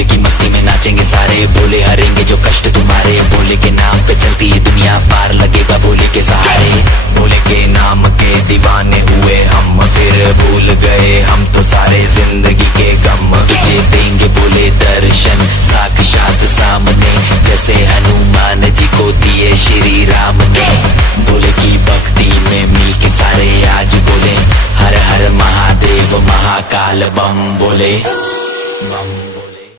भोले की मस्ती में नाचेंगे सारे, भोले हरेंगे जो कष्ट तुम्हारे, भोले के नाम पे चलती है दुनिया, पार लगेगा भोले के सहारे। भोले के नाम के दीवाने हुए हम, फिर भूल गए हम तो सारे जिंदगी के गम। तुझे देंगे भोले दर्शन साक्षात सामने, जैसे हनुमान जी को दिए श्री राम ने। भोले की भक्ति में मिल के सारे आज बोले, हर हर महादेव महाकाल बम बोले।